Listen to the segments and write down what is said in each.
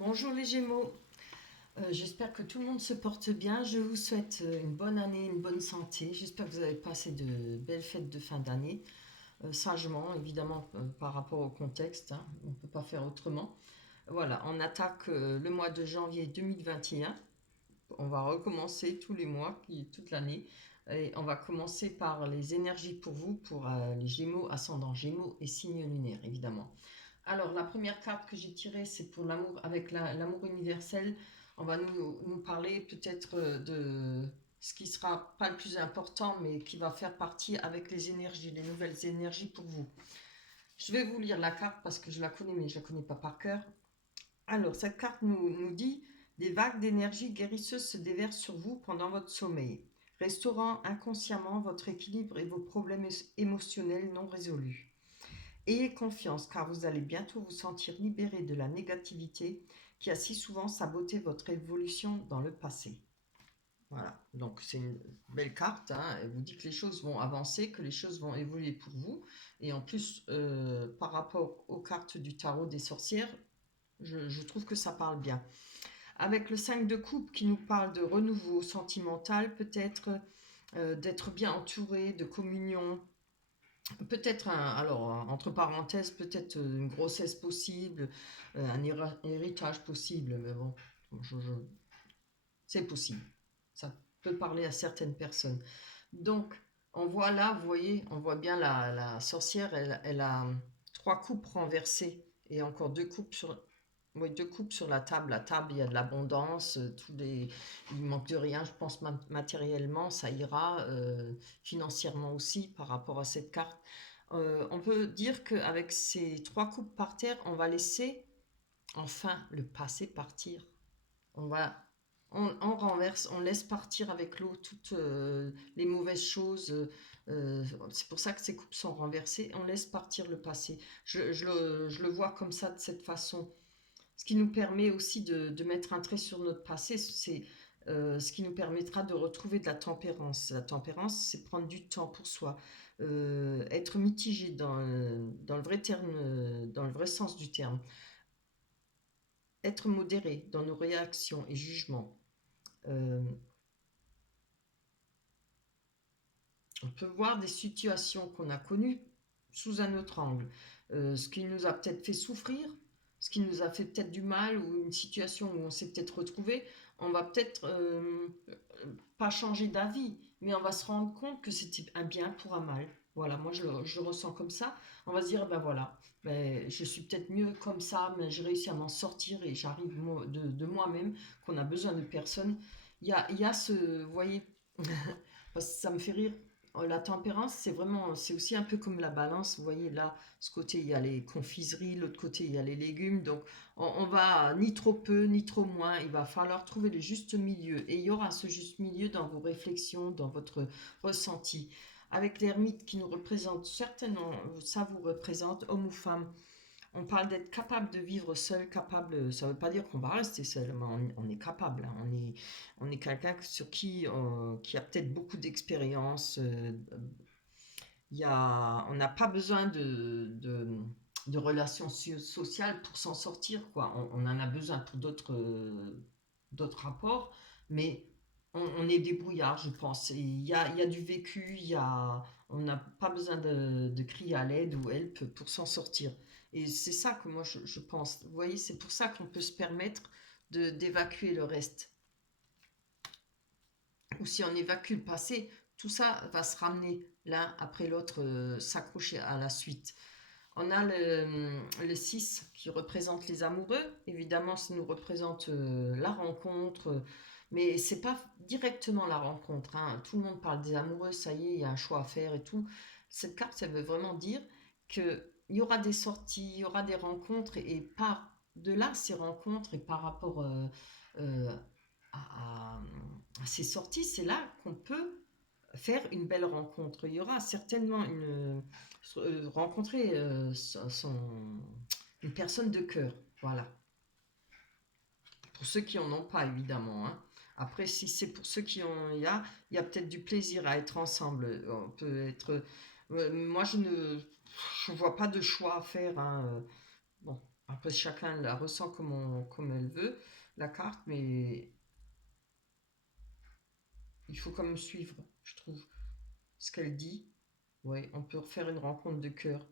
Bonjour les Gémeaux. J'espère que tout le monde se porte bien. Je vous souhaite une bonne année, une bonne santé. J'espère que vous avez passé de belles fêtes de fin d'année, sagement évidemment par rapport au contexte, hein. On ne peut pas faire autrement. Voilà, on attaque le mois de janvier 2021. On va recommencer tous les mois, toute l'année. Et on va commencer par les énergies pour vous, pour les Gémeaux, ascendant Gémeaux et signe lunaire évidemment. Alors, la première carte que j'ai tirée, c'est pour l'amour, avec l'amour universel. On va nous parler peut-être de ce qui sera pas le plus important, mais qui va faire partie avec les énergies, les nouvelles énergies pour vous. Je vais vous lire la carte parce que je la connais, mais je la connais pas par cœur. Alors, cette carte nous dit: des vagues d'énergie guérisseuse se déversent sur vous pendant votre sommeil, restaurant inconsciemment votre équilibre et vos problèmes émotionnels non résolus. Ayez confiance car vous allez bientôt vous sentir libéré de la négativité qui a si souvent saboté votre évolution dans le passé. Voilà, donc c'est une belle carte, hein. Elle vous dit que les choses vont avancer, que les choses vont évoluer pour vous. Et en plus, par rapport aux cartes du tarot des sorcières, je trouve que ça parle bien. Avec le 5 de coupe qui nous parle de renouveau sentimental, peut-être d'être bien entouré, de communion, peut-être alors entre parenthèses, peut-être une grossesse possible, un héritage possible, mais bon, c'est possible. Ça peut parler à certaines personnes. Donc, on voit là, vous voyez, on voit bien la sorcière, elle a trois coupes renversées et encore deux coupes sur, oui, deux coupes sur la table. La table, il y a de l'abondance, il manque de rien, je pense matériellement, ça ira, financièrement aussi par rapport à cette carte. On peut dire qu'avec ces trois coupes par terre, on va laisser enfin le passé partir. On va, on renverse, on laisse partir avec l'eau toutes les mauvaises choses. C'est pour ça que ces coupes sont renversées. On laisse partir le passé. Je le vois comme ça, de cette façon. Ce qui nous permet aussi de mettre un trait sur notre passé, c'est ce qui nous permettra de retrouver de la tempérance. La tempérance, c'est prendre du temps pour soi, être mitigé dans le vrai terme, dans le vrai sens du terme, être modéré dans nos réactions et jugements. Euh, on peut voir des situations qu'on a connues sous un autre angle. Ce qui nous a peut-être fait souffrir, ce qui nous a fait peut-être du mal, ou une situation où on s'est peut-être retrouvé, on va peut-être pas changer d'avis, mais on va se rendre compte que c'était un bien pour un mal. Voilà, moi je le ressens comme ça. On va se dire, ben voilà, ben, je suis peut-être mieux comme ça, mais j'ai réussi à m'en sortir et j'arrive de moi-même, qu'on a besoin de personne. Il y a ce, vous voyez, parce que ça me fait rire. La tempérance, c'est aussi un peu comme la balance. Vous voyez, là, ce côté, il y a les confiseries, l'autre côté, il y a les légumes. Donc, on va ni trop peu, ni trop moins. Il va falloir trouver le juste milieu. Et il y aura ce juste milieu dans vos réflexions, dans votre ressenti. Avec l'ermite qui nous représente, certainement, ça vous représente, homme ou femme. On parle d'être capable de vivre seul, capable, ça ne veut pas dire qu'on va rester seul, mais on est capable, hein. On est quelqu'un sur qui a peut-être beaucoup d'expérience. On n'a pas besoin de relations sociales pour s'en sortir, quoi. On en a besoin pour d'autres rapports, mais on est débrouillard, je pense. Et il y a du vécu, on n'a pas besoin de crier à l'aide ou help pour s'en sortir. Et c'est ça que moi je pense. Vous voyez, c'est pour ça qu'on peut se permettre d'évacuer le reste. Ou si on évacue le passé, tout ça va se ramener l'un après l'autre, s'accrocher à la suite. On a le 6 qui représente les amoureux. Évidemment, ça nous représente la rencontre, mais c'est pas directement la rencontre, hein. Tout le monde parle des amoureux, ça y est, il y a un choix à faire et tout. Cette carte, ça veut vraiment dire qu'il y aura des sorties, il y aura des rencontres, et par de là, ces rencontres, et par rapport euh, à, à ces sorties, c'est là qu'on peut faire une belle rencontre. Il y aura certainement rencontrer une personne de cœur. Voilà. Pour ceux qui en ont pas, évidemment, hein. Après, si c'est pour ceux qui ont, il y a peut-être du plaisir à être ensemble. On peut être. Moi, je vois pas de choix à faire, hein. Bon. Après, chacun la ressent comme elle veut, la carte, mais il faut quand même suivre, je trouve, ce qu'elle dit. Oui, on peut refaire une rencontre de cœur.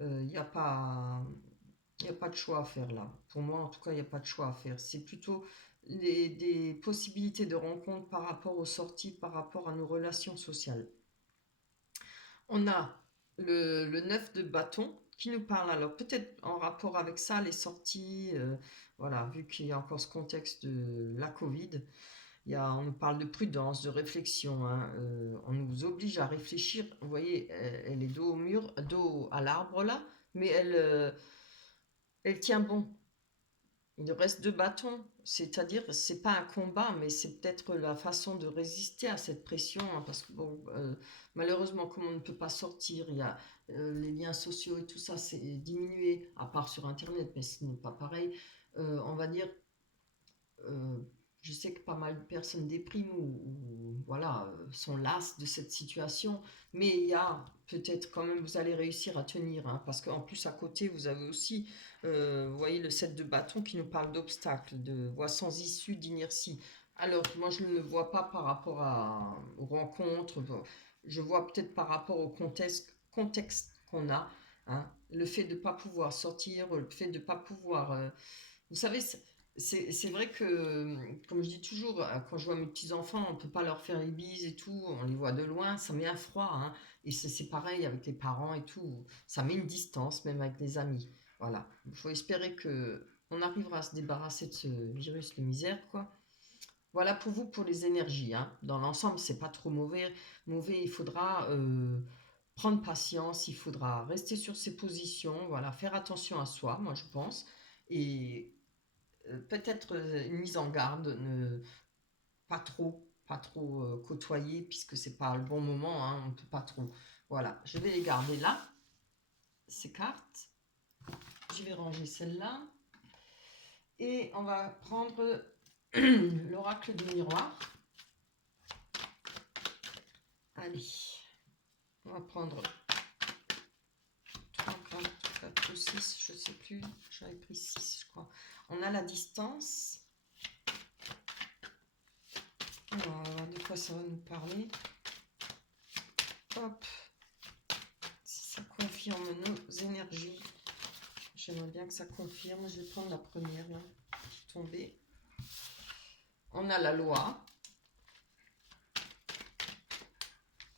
Il n'y a pas, il a pas de choix à faire là. Pour moi, en tout cas, il n'y a pas de choix à faire. C'est plutôt des possibilités de rencontre par rapport aux sorties, par rapport à nos relations sociales. On a le 9 de bâton qui nous parle alors peut-être en rapport avec ça, les sorties, voilà, vu qu'il y a encore ce contexte de la Covid, on nous parle de prudence, de réflexion, hein, on nous oblige à réfléchir. Vous voyez, elle est dos au mur, dos à l'arbre là, mais elle tient bon. Il reste deux bâtons, c'est-à-dire c'est pas un combat, mais c'est peut-être la façon de résister à cette pression, hein, parce que bon, malheureusement, comme on ne peut pas sortir, il y a les liens sociaux et tout ça, c'est diminué, à part sur Internet, mais ce n'est pas pareil. On va dire, euh, je sais que pas mal de personnes dépriment voilà, sont lasses de cette situation, mais il y a peut-être quand même, vous allez réussir à tenir, hein, parce qu'en plus à côté, vous avez aussi, vous voyez, le 7 de bâton qui nous parle d'obstacles, de voies sans issue, d'inertie. Alors, moi, je ne le vois pas par rapport aux rencontres, bon, je vois peut-être par rapport au contexte qu'on a, hein, le fait de ne pas pouvoir sortir, le fait de ne pas pouvoir vous savez, c'est vrai que, comme je dis toujours, quand je vois mes petits-enfants, on ne peut pas leur faire les bises et tout, on les voit de loin, ça met un froid, hein. Et c'est pareil avec les parents et tout, ça met une distance, même avec les amis. Voilà, il faut espérer que on arrivera à se débarrasser de ce virus de misère, quoi. Voilà pour vous, pour les énergies, hein. Dans l'ensemble, c'est pas trop mauvais, il faudra prendre patience, il faudra rester sur ses positions, voilà, faire attention à soi, moi je pense. Et peut-être une mise en garde, ne pas trop côtoyer, puisque c'est pas le bon moment, hein, on ne peut pas trop. Voilà, je vais les garder là, ces cartes. Je vais ranger celle-là. Et on va prendre l'oracle du miroir. Allez, on va prendre 3, 4 ou 6, je ne sais plus. J'avais pris 6, je crois. On a la distance. Alors, de quoi ça va nous parler? Hop, si ça confirme nos énergies. J'aimerais bien que ça confirme. Je vais prendre la première là, qui est tombée. On a la loi.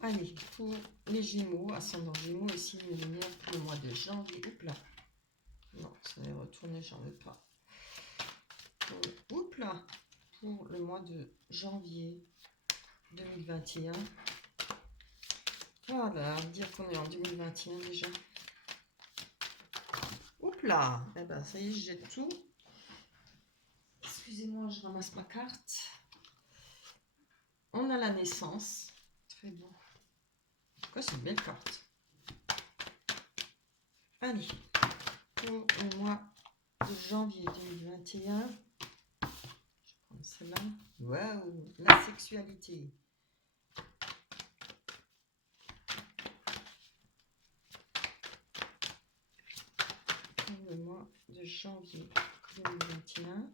Allez, pour les Gémeaux, ascendant Gémeaux, et signe de lumière pour le mois de janvier. Oups là. Non, ça va retourner, j'en veux pas. Oups là. Pour le mois de janvier 2021. Voilà, dire qu'on est en 2021 déjà. Oups là. Eh ben, ça y est, je jette tout. Excusez-moi, je ramasse ma carte. On a la naissance. Très beau. Quoi, c'est une belle carte. Allez, pour le mois de janvier 2021, je vais prendre celle-là. Waouh, la sexualité. Pour le mois de janvier 2021,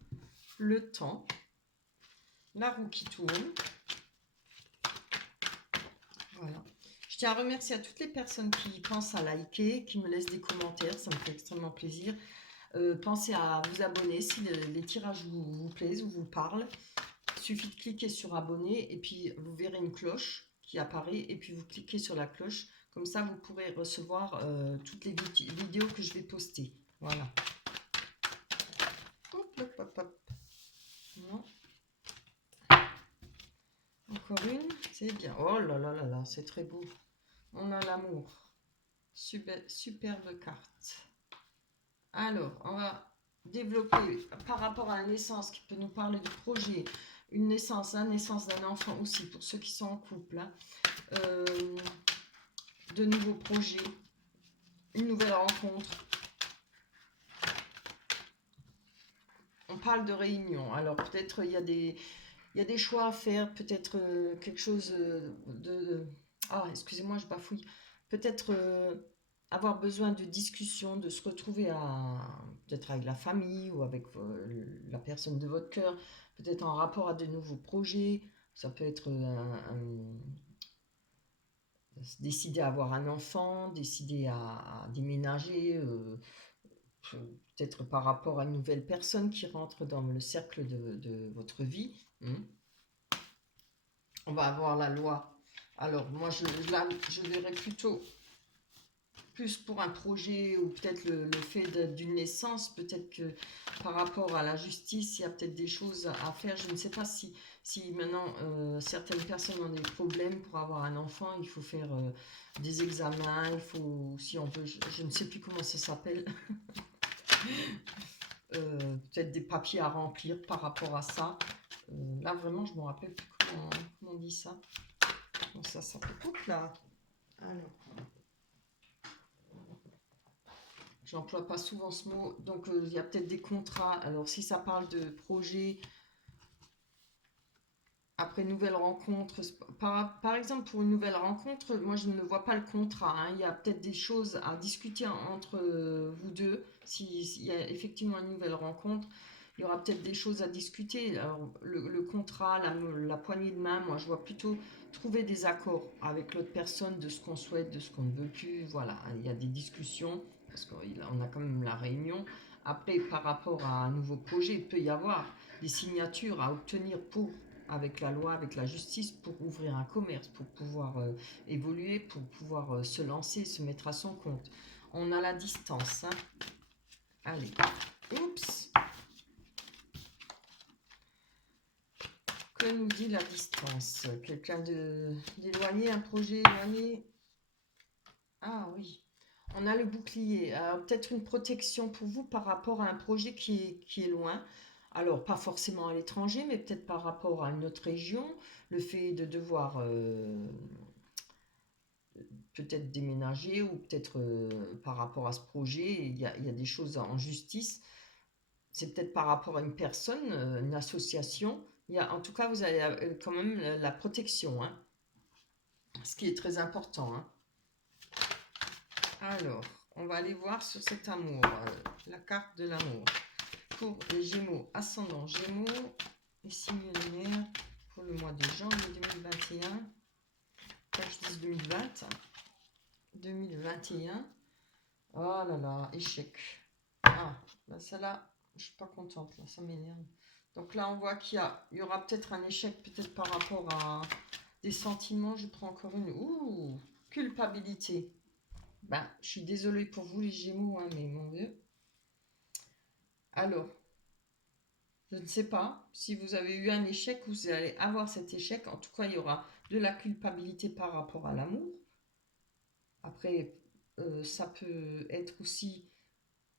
le temps, la roue qui tourne. Voilà. Je tiens à remercier à toutes les personnes qui pensent à liker, qui me laissent des commentaires, ça me fait extrêmement plaisir. Pensez à vous abonner si les tirages vous plaisent ou vous parlent. Il suffit de cliquer sur abonner et puis vous verrez une cloche qui apparaît et puis vous cliquez sur la cloche. Comme ça, vous pourrez recevoir toutes les vidéos que je vais poster. Voilà. Hop, hop, hop, hop. Non. Encore une. C'est bien. Oh là là là là, c'est très beau. On a l'amour. Superbe carte. Alors, on va développer par rapport à la naissance qui peut nous parler du projet, une naissance, la naissance d'un enfant aussi pour ceux qui sont en couple, hein. De nouveaux projets, une nouvelle rencontre. On parle de réunion. Alors peut-être il y a des choix à faire, peut-être quelque chose de... Ah, excusez-moi, je bafouille. Peut-être avoir besoin de discussion, de se retrouver peut-être avec la famille ou avec la personne de votre cœur, peut-être en rapport à de nouveaux projets. Ça peut être décider à avoir un enfant, décider à déménager, peut-être par rapport à une nouvelle personne qui rentre dans le cercle de votre vie. On va avoir la loi. Alors, moi, là, je verrais plutôt plus pour un projet ou peut-être le fait d'une naissance, peut-être que par rapport à la justice, il y a peut-être des choses à faire. Je ne sais pas si maintenant certaines personnes ont des problèmes pour avoir un enfant, il faut faire des examens, il faut, si on veut, je ne sais plus comment ça s'appelle, peut-être des papiers à remplir par rapport à ça. Là, vraiment, je ne me rappelle plus comment on dit ça. Bon, ça s'appelle. Oups là. Alors. J'emploie pas souvent ce mot, donc il y a peut-être des contrats. Alors si ça parle de projet, après nouvelle rencontre, par exemple pour une nouvelle rencontre, moi je ne vois pas le contrat. Il y a peut-être des choses à discuter entre vous deux. S'il y a effectivement une nouvelle rencontre, il y aura peut-être des choses à discuter. Alors, le contrat, la poignée de main, moi je vois plutôt trouver des accords avec l'autre personne de ce qu'on souhaite, de ce qu'on ne veut plus. Voilà, il y a des discussions parce qu'on a quand même la réunion. Après, par rapport à un nouveau projet, il peut y avoir des signatures à obtenir avec la loi, avec la justice, pour ouvrir un commerce, pour pouvoir évoluer, pour pouvoir se lancer, se mettre à son compte. On a la distance. Allez, oups. Que nous dit la distance? Quelqu'un d'éloigné, un projet éloigné? Ah oui. On a le bouclier. Peut-être une protection pour vous par rapport à un projet qui est loin. Alors, pas forcément à l'étranger, mais peut-être par rapport à une autre région. Le fait de devoir peut-être déménager ou peut-être par rapport à ce projet, il y a des choses en justice. C'est peut-être par rapport à une personne, une association. En tout cas, vous avez quand même la protection, hein, ce qui est très important. Alors, on va aller voir sur cet amour, la carte de l'amour. Pour les Gémeaux, ascendant Gémeaux et signe lunaire pour le mois de janvier 2021. Quand je dis 2020, 2021. Oh là là, échec. Ah, ben celle-là, je suis pas contente, là, ça m'énerve. Donc là, on voit il y aura peut-être un échec, peut-être par rapport à des sentiments. Je prends encore une. Ouh, culpabilité. Ben, je suis désolée pour vous, les Gémeaux, hein, mais mon Dieu. Alors, je ne sais pas si vous avez eu un échec ou vous allez avoir cet échec. En tout cas, il y aura de la culpabilité par rapport à l'amour. Après, ça peut être aussi,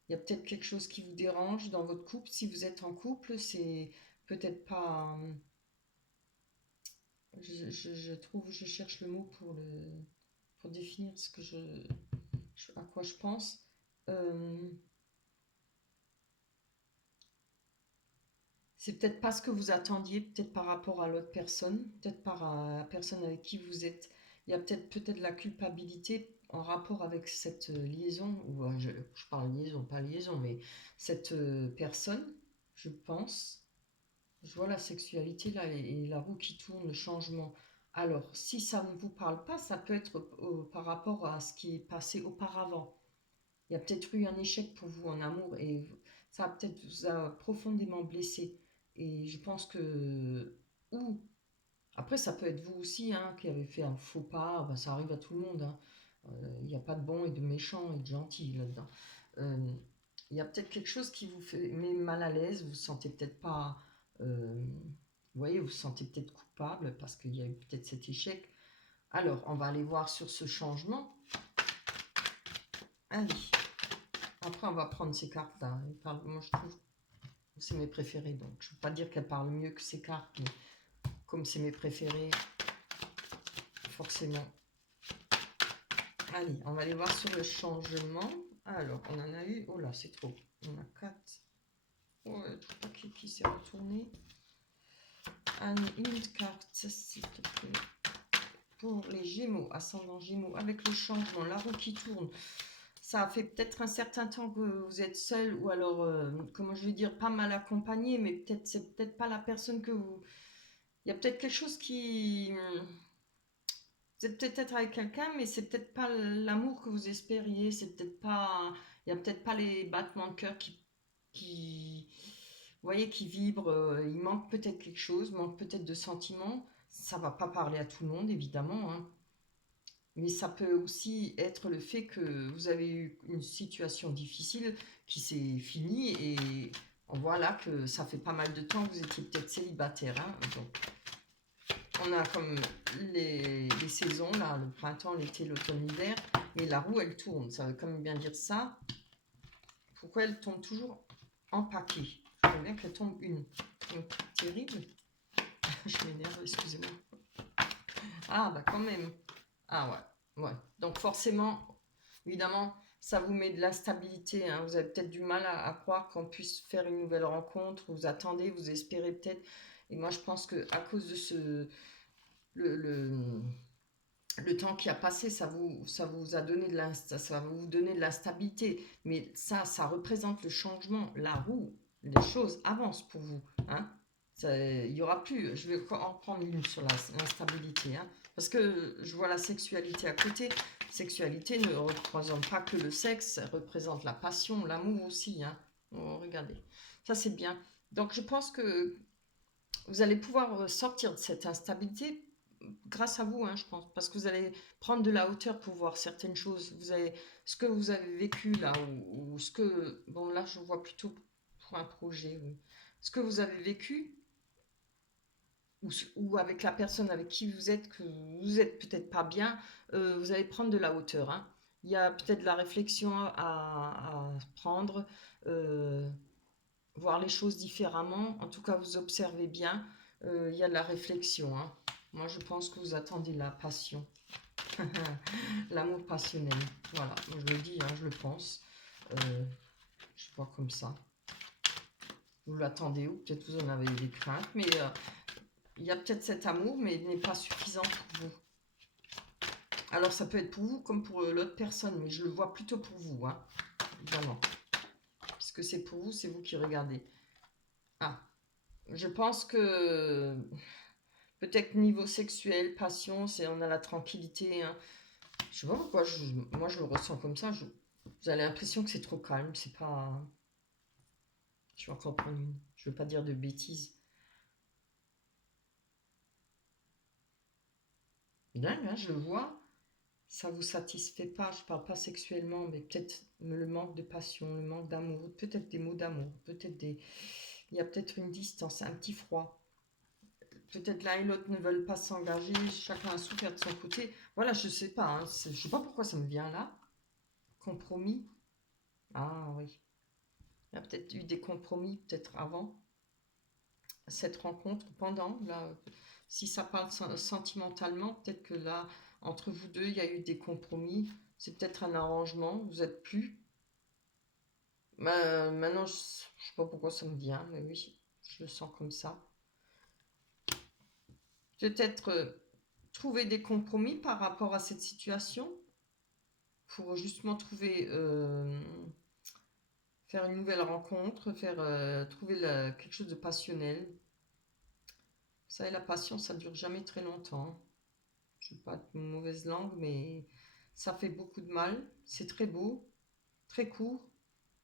il y a peut-être quelque chose qui vous dérange dans votre couple. Si vous êtes en couple, c'est peut-être pas. Je trouve, je cherche le mot pour définir ce que à quoi je pense. C'est peut-être pas ce que vous attendiez, peut-être par rapport à l'autre personne, peut-être par la personne avec qui vous êtes. Il y a peut-être la culpabilité en rapport avec cette liaison, ou je parle liaison, pas liaison, mais cette personne, je pense. Je vois la sexualité là et la roue qui tourne, le changement. Alors, si ça ne vous parle pas, ça peut être par rapport à ce qui est passé auparavant. Il y a peut-être eu un échec pour vous en amour et ça a peut-être vous a profondément blessé. Et je pense que... Ou, après, ça peut être vous aussi hein, qui avez fait un faux pas. Ben, ça arrive à tout le monde. Hein. Il n'y a pas de bon et de méchant et de gentil là-dedans. Euh, il y a peut-être quelque chose qui vous fait met mal à l'aise. Vous ne vous sentez peut-être pas... vous voyez, vous vous sentez peut-être coupable parce qu'il y a eu peut-être cet échec. Alors, on va aller voir sur ce changement. Allez. Après, on va prendre ces cartes-là. Moi, je trouve que c'est mes préférées. Donc, je ne veux pas dire qu'elles parlent mieux que ces cartes, mais comme c'est mes préférées, forcément. Allez, on va aller voir sur le changement. Alors, on en a eu... Oh là, c'est trop. On a 4. Oh, qui s'est retourné. Allez, une carte, s'il te plaît. Pour les Gémeaux, ascendant Gémeaux, avec le changement, la roue qui tourne. ça fait peut-être un certain temps que vous êtes seul, ou alors, comment je vais dire, pas mal accompagné, mais peut-être c'est peut-être pas la personne que vous... Il y a peut-être quelque chose qui... Vous êtes peut-être avec quelqu'un, mais c'est peut-être pas l'amour que vous espériez, c'est peut-être pas... Il y a peut-être pas les battements de cœur qui... Vous voyez, qui vibrent, il manque peut-être quelque chose, manque peut-être de sentiments. Ça va pas parler à tout le monde, évidemment, hein. Mais ça peut aussi être le fait que vous avez eu une situation difficile qui s'est finie, et on voit là que ça fait pas mal de temps que vous étiez peut-être célibataire, hein. Donc, on a comme les saisons, là, le printemps, l'été, l'automne, l'hiver, et la roue, elle tourne. Ça veut quand même bien dire ça. Pourquoi elle tombe toujours en paquet? Je veux bien qu'elle tombe une. Donc, terrible. Je m'énerve, excusez-moi. Ah, bah quand même. Ah ouais, ouais. Donc forcément, évidemment, ça vous met de la stabilité, hein. Vous avez peut-être du mal à croire qu'on puisse faire une nouvelle rencontre. Vous attendez, vous espérez peut-être. Et moi, je pense que à cause de le, le, le temps qui a passé, ça vous a donné ça va vous donner de la stabilité. Mais ça représente le changement, la roue. Les choses avancent pour vous, hein. Il y aura plus. Je vais en prendre une sur l'instabilité, hein. Parce que je vois la sexualité à côté. Sexualité ne représente pas que le sexe, elle représente la passion, l'amour aussi, hein. Oh, regardez, ça c'est bien. Donc je pense que vous allez pouvoir sortir de cette instabilité grâce à vous, hein, je pense, parce que vous allez prendre de la hauteur pour voir certaines choses. Vous avez ce que vous avez vécu là, ou ce que, bon là je vois plutôt pour un projet, oui. Ce que vous avez vécu, ou avec la personne avec qui vous êtes, que vous êtes peut-être pas bien, vous allez prendre de la hauteur, hein. Il y a peut-être de la réflexion à prendre, euh, voir les choses différemment. En tout cas, vous observez bien. Il y a de la réflexion, hein. Moi, je pense que vous attendez la passion. L'amour passionnel. Voilà, je le dis, hein, je le pense. Euh, je vois comme ça. Vous l'attendez, ou peut-être vous en avez des craintes, mais il y a peut-être cet amour, mais il n'est pas suffisant pour vous. Alors, ça peut être pour vous comme pour l'autre personne, mais je le vois plutôt pour vous, hein, évidemment. Puisque c'est pour vous, c'est vous qui regardez. Ah, je pense que peut-être niveau sexuel, passion, on a la tranquillité, hein. Je sais pas pourquoi, moi je le ressens comme ça. Vous avez l'impression que c'est trop calme, c'est pas... Je vais encore prendre une. Je veux pas dire de bêtises. Dingue, hein, je le vois. Ça vous satisfait pas, je parle pas sexuellement, mais peut-être le manque de passion, le manque d'amour, peut-être des mots d'amour, peut-être des... Il y a peut-être une distance, un petit froid. Peut-être l'un et l'autre ne veulent pas s'engager, chacun a souffert de son côté. Voilà, je sais pas, hein, je sais pas pourquoi ça me vient là. Compromis. Ah oui. Il y a peut-être eu des compromis, peut-être avant cette rencontre, pendant. Là, si ça parle sentimentalement, peut-être que là, entre vous deux, il y a eu des compromis. C'est peut-être un arrangement, vous êtes plus. Maintenant, je sais pas pourquoi ça me vient, mais oui, je le sens comme ça. Peut-être trouver des compromis par rapport à cette situation pour justement trouver, faire une nouvelle rencontre, faire trouver quelque chose de passionnel. Vous savez, la passion, ça dure jamais très longtemps. Je ne veux pas de mauvaise langue, mais ça fait beaucoup de mal. C'est très beau, très court,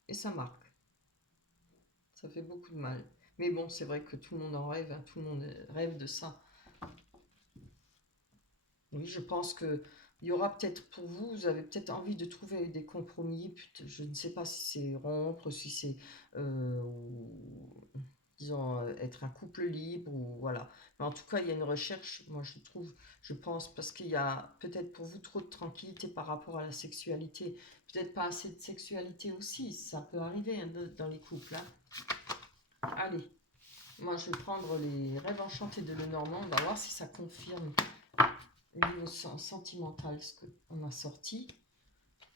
et ça marque. Ça fait beaucoup de mal. Mais bon, c'est vrai que tout le monde en rêve, hein, tout le monde rêve de ça. Oui, je pense que il y aura peut-être pour vous, vous avez peut-être envie de trouver des compromis. Je ne sais pas si c'est rompre, si c'est, disons, être un couple libre, ou voilà. Mais en tout cas, il y a une recherche, moi je trouve, je pense, parce qu'il y a peut-être pour vous trop de tranquillité par rapport à la sexualité. Peut-être pas assez de sexualité aussi, ça peut arriver, hein, dans les couples, hein. Allez, moi je vais prendre les rêves enchantés de Lenormand, on va voir si ça confirme au niveau sentimental ce qu'on a sorti.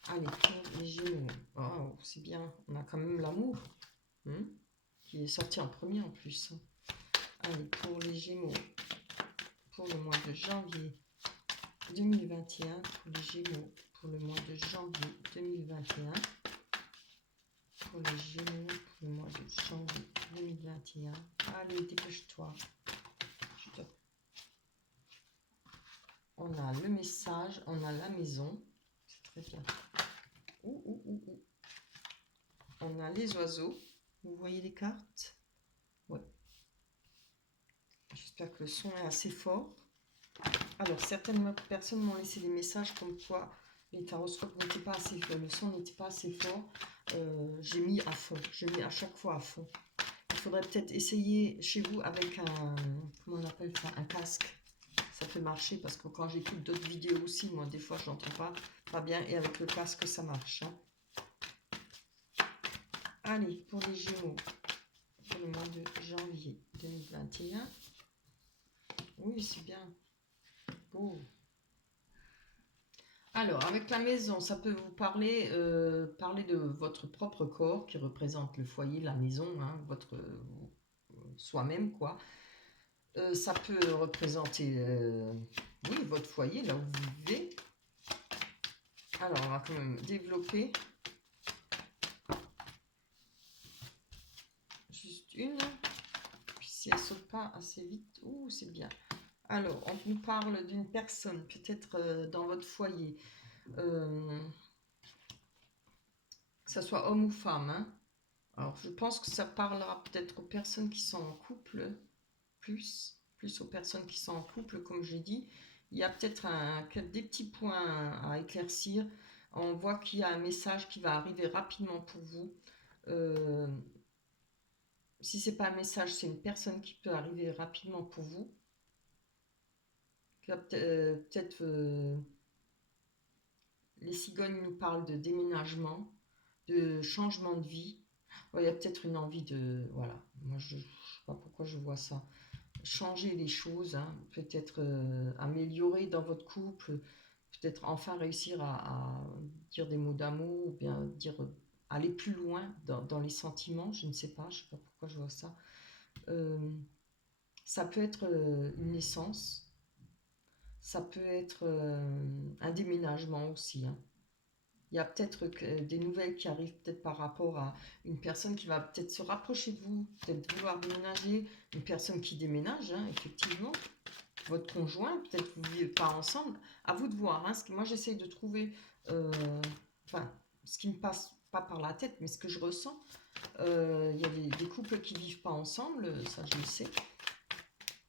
Allez, pour les Gémeaux. Oh, c'est bien, on a quand même l'amour, hein, qui est sorti en premier en plus. Allez, pour les Gémeaux, pour le mois de janvier 2021, pour les Gémeaux, pour le mois de janvier 2021. Pour les Gémeaux, pour le mois de janvier 2021. Allez, dépêche-toi. On a le message, on a la maison. C'est très bien. On a les oiseaux. Vous voyez les cartes? Ouais. J'espère que le son est assez fort. Alors, certaines personnes m'ont laissé des messages comme quoi les taroscopes n'étaient pas assez forts, le son n'était pas assez fort. J'ai mis à fond, j'ai mis à chaque fois à fond. Il faudrait peut-être essayer chez vous avec un, comment on appelle ça, un casque. Ça peut marcher parce que quand j'écoute d'autres vidéos aussi, moi des fois je n'entends pas bien et avec le casque ça marche. Hein. Allez, pour les Gémeaux, pour le mois de janvier 2021. Oui, c'est bien. Beau. Alors, avec la maison, ça peut vous parler, parler de votre propre corps qui représente le foyer, la maison, hein, votre soi-même, quoi. Ça peut représenter, oui, votre foyer, là où vous vivez. Alors, on va quand même développer. Juste une. Puis si elle ne saute pas assez vite, ouh, c'est bien. Alors, on nous parle d'une personne, peut-être dans votre foyer. Que ce soit homme ou femme. Hein. Alors, je pense que ça parlera peut-être aux personnes qui sont en couple, plus aux personnes qui sont en couple, comme j'ai dit. Il y a peut-être des petits points à éclaircir. On voit qu'il y a un message qui va arriver rapidement pour vous. Si c'est pas un message, c'est une personne qui peut arriver rapidement pour vous. Peut-être les cigognes nous parlent de déménagement, de changement de vie. Ouais, il y a peut-être une envie de... Voilà, moi je ne sais pas pourquoi je vois ça. Changer les choses, hein, peut-être améliorer dans votre couple, peut-être enfin réussir à dire des mots d'amour, ou bien dire aller plus loin dans les sentiments, je ne sais pas pourquoi je vois ça. Ça peut être une naissance, ça peut être un déménagement aussi. Hein. Il y a peut-être des nouvelles qui arrivent peut-être par rapport à une personne qui va peut-être se rapprocher de vous, peut-être vouloir déménager, une personne qui déménage, hein, effectivement, votre conjoint, peut-être vous ne vivez pas ensemble, à vous de voir. Hein, moi, j'essaie de trouver, enfin, ce qui me passe pas par la tête, mais ce que je ressens. Il y a des couples qui vivent pas ensemble, ça je le sais.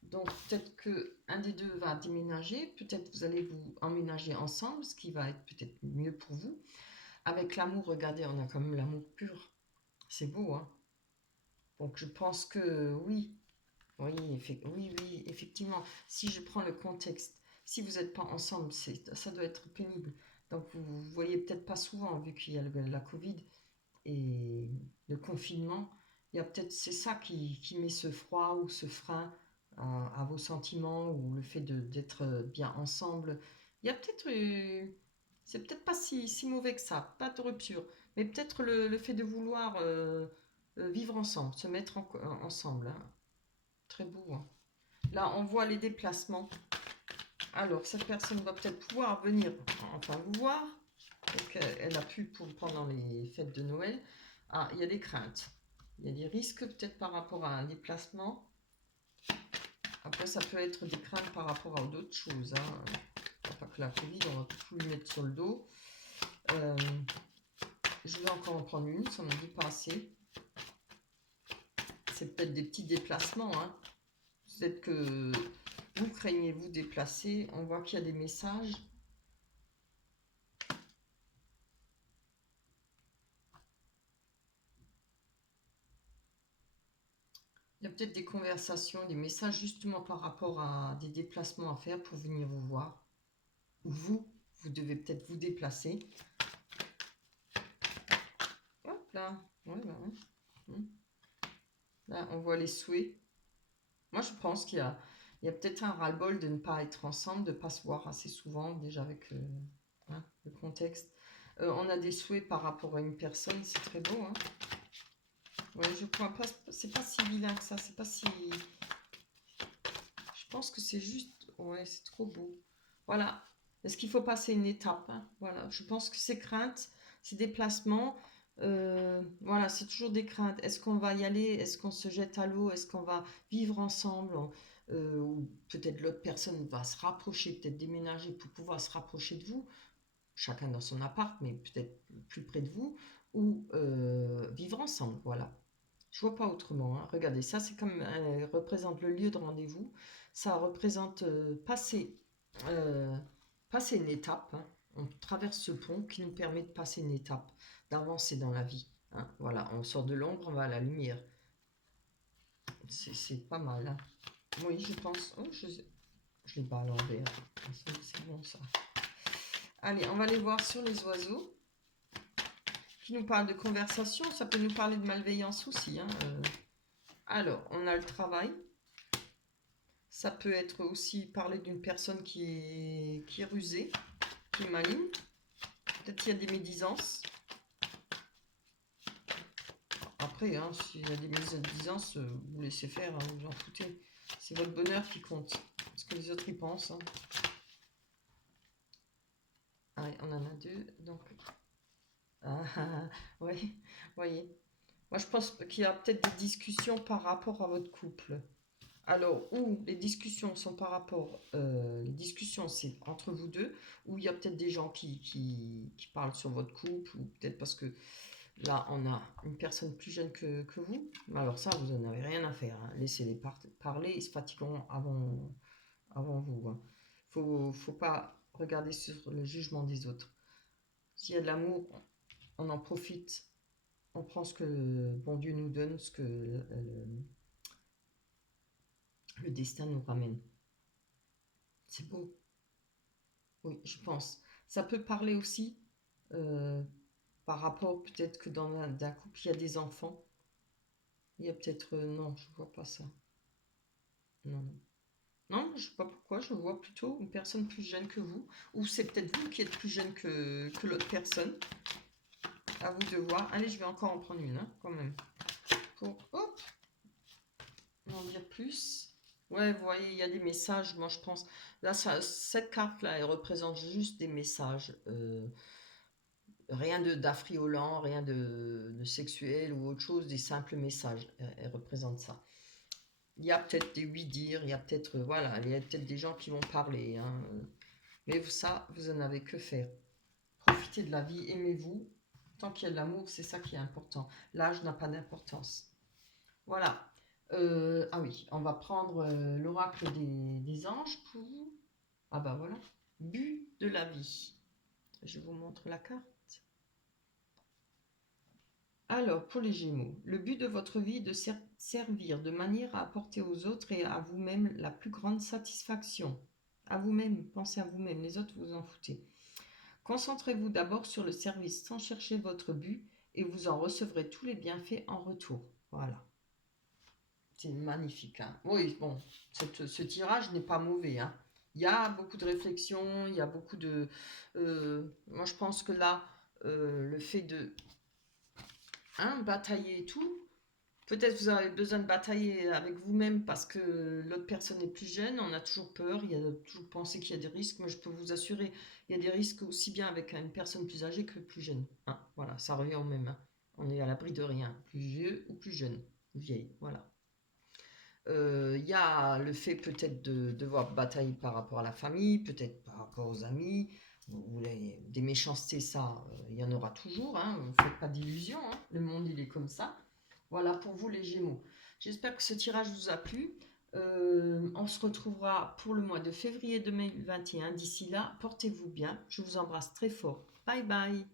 Donc peut-être que un des deux va déménager, peut-être vous allez vous emménager ensemble, ce qui va être peut-être mieux pour vous. Avec l'amour, regardez, on a quand même l'amour pur. C'est beau, hein. Donc je pense que oui, oui, effectivement. Si je prends le contexte, si vous n'êtes pas ensemble, ça doit être pénible. Donc vous ne voyez peut-être pas souvent, vu qu'il y a la Covid et le confinement. Il y a peut-être, c'est ça qui met ce froid ou ce frein à vos sentiments ou le fait d'être bien ensemble. Il y a peut-être, c'est peut-être pas si mauvais que ça, pas de rupture, mais peut-être le fait de vouloir vivre ensemble, se mettre ensemble. Hein. Très beau. Hein. Là, on voit les déplacements. Alors, cette personne va peut-être pouvoir venir enfin vous voir. Donc, elle a pu pendant les fêtes de Noël. Ah, il y a des craintes. Il y a des risques peut-être par rapport à un déplacement. Après, ça peut être des craintes par rapport à d'autres choses. Hein. Enfin, que la Covid, on va tout lui mettre sur le dos. Je vais encore en prendre une, ça m'en dit pas assez. C'est peut-être des petits déplacements. Hein. Peut-être que vous craignez vous déplacer. On voit qu'il y a des messages. Il y a peut-être des conversations, des messages justement par rapport à des déplacements à faire pour venir vous voir. Ou vous devez peut-être vous déplacer. Hop là, ouais, bah ouais. Là, on voit les souhaits. Moi, je pense il y a peut-être un ras-le-bol de ne pas être ensemble, de ne pas se voir assez souvent, déjà avec hein, le contexte. On a des souhaits par rapport à une personne, c'est très beau. Hein. Ouais, je crois pas, c'est pas si vilain que ça, c'est pas si... Je pense que c'est juste... Ouais, c'est trop beau. Voilà. Est-ce qu'il faut passer une étape, hein? Voilà, je pense que ces craintes, ces déplacements, voilà, c'est toujours des craintes. Est-ce qu'on va y aller? Est-ce qu'on se jette à l'eau? Est-ce qu'on va vivre ensemble? Ou peut-être l'autre personne va se rapprocher, peut-être déménager pour pouvoir se rapprocher de vous, chacun dans son appart, mais peut-être plus près de vous, ou vivre ensemble, voilà. Je vois pas autrement, hein. Regardez, ça c'est comme représente le lieu de rendez-vous. Ça représente euh, passer une étape, hein. On traverse ce pont qui nous permet de passer une étape, d'avancer dans la vie, hein. Voilà, on sort de l'ombre, on va à la lumière. C'est pas mal, hein. Oui, je pense. Oh, je l'ai pas à l'envers. C'est bon ça. Allez, on va aller voir sur les oiseaux qui nous parlent de conversation. Ça peut nous parler de malveillance aussi, hein. Alors, on a le travail. Ça peut être aussi parler d'une personne qui est rusée, qui est maligne. Peut-être qu'il y a des médisances. Après, hein, s'il y a des médisances, vous laissez faire, hein, vous en foutez. C'est votre bonheur qui compte. Ce que les autres y pensent, hein. Allez, on en a deux. Donc, oui, voyez. Moi, je pense qu'il y a peut-être des discussions par rapport à votre couple. Alors, où les discussions sont par rapport, les discussions c'est entre vous deux, ou il y a peut-être des gens qui parlent sur votre couple, ou peut-être parce que là on a une personne plus jeune que vous. Alors ça, vous n'en avez rien à faire, hein. Laissez-les parler, ils se fatigueront avant vous, hein. Faut pas regarder sur le jugement des autres. S'il y a de l'amour, on en profite, on prend ce que bon Dieu nous donne, ce que le destin nous ramène. C'est beau. Oui, je pense. Ça peut parler aussi euh, par rapport peut-être que dans d'un couple il y a des enfants. Il y a peut-être non, je vois pas ça. Non, non. Non, je sais pas pourquoi. Je vois plutôt une personne plus jeune que vous, ou c'est peut-être vous qui êtes plus jeune que l'autre personne. À vous de voir. Allez, je vais encore en prendre une, hein, quand même. Pour hop, en dire plus. Ouais, vous voyez, il y a des messages. Moi, je pense. Là, cette carte-là, elle représente juste des messages. Rien d'affriolant, rien de sexuel ou autre chose, des simples messages. Elle représente ça. Il y a peut-être des oui-dire, il y a peut-être voilà, il y a peut-être des gens qui vont parler, hein. Mais ça, vous en avez que faire. Profitez de la vie, aimez-vous. Tant qu'il y a de l'amour, c'est ça qui est important. L'âge n'a pas d'importance. Voilà. Ah oui, on va prendre l'oracle des anges pour vous. Ah bah voilà. But de la vie. Je vous montre la carte. Alors, pour les Gémeaux, le but de votre vie est de servir de manière à apporter aux autres et à vous-même la plus grande satisfaction. À vous-même, pensez à vous-même, les autres vous en foutez. Concentrez-vous d'abord sur le service sans chercher votre but et vous en recevrez tous les bienfaits en retour. Voilà, c'est magnifique, hein. Oui, bon, ce tirage n'est pas mauvais, hein. Il y a beaucoup de réflexion, il y a beaucoup de... moi, je pense que là, le fait de batailler et tout. Peut-être vous avez besoin de batailler avec vous-même parce que l'autre personne est plus jeune, on a toujours peur, il y a toujours pensé qu'il y a des risques, mais je peux vous assurer, il y a des risques aussi bien avec une personne plus âgée que plus jeune, hein. Voilà, ça revient au même, hein. On est à l'abri de rien, plus vieux ou plus jeune, vieille, voilà. Il y a le fait peut-être de devoir batailler par rapport à la famille, peut-être par rapport aux amis. Vous voulez des méchancetés, ça, il y en aura toujours, hein. Vous ne faites pas d'illusions, hein. Le monde, il est comme ça. Voilà pour vous les Gémeaux. J'espère que ce tirage vous a plu. On se retrouvera pour le mois de février 2021. D'ici là, portez-vous bien. Je vous embrasse très fort. Bye bye.